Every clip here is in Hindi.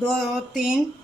2-3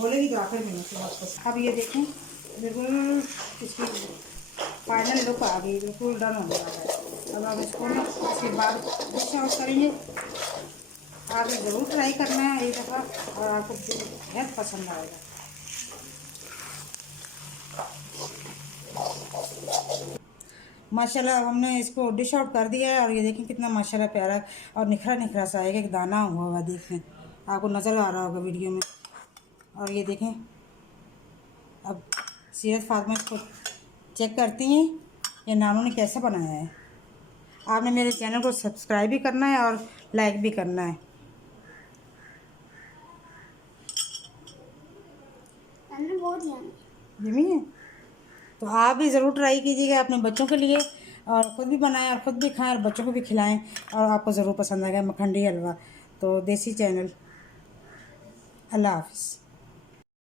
बोलेगी तो आखिर में उसके बाद बस। अब ये देखें बिल्कुल इसकी फाइनल लुक आ गई, बिल्कुल डन होने वाला है। अब आप इसको ना इसके बाद डिश आउट करेंगे। आप ज़रूर ट्राई करना है एक दफ़ा और आपको बहुत पसंद आएगा। माशाल्लाह अब हमने इसको डिश आउट कर दिया है और ये देखें कितना माशाल्लाह प्यारा और निखरा निखरा सा है, एक दाना हुआ हुआ देखें, आपको नज़र आ रहा होगा वीडियो में। और ये देखें अब सीरत फातिमा इसको चेक करती हैं ये नानू ने कैसे बनाया है। आपने मेरे चैनल को सब्सक्राइब भी करना है और लाइक भी करना है। बहुत यम्मी है, तो आप भी ज़रूर ट्राई कीजिएगा अपने बच्चों के लिए और ख़ुद भी बनाएं और ख़ुद भी खाएं और बच्चों को भी खिलाएं और आपको ज़रूर पसंद आएगा मखंडी हलवा। तो देसी चैनल, अल्लाह हाफ़िज़।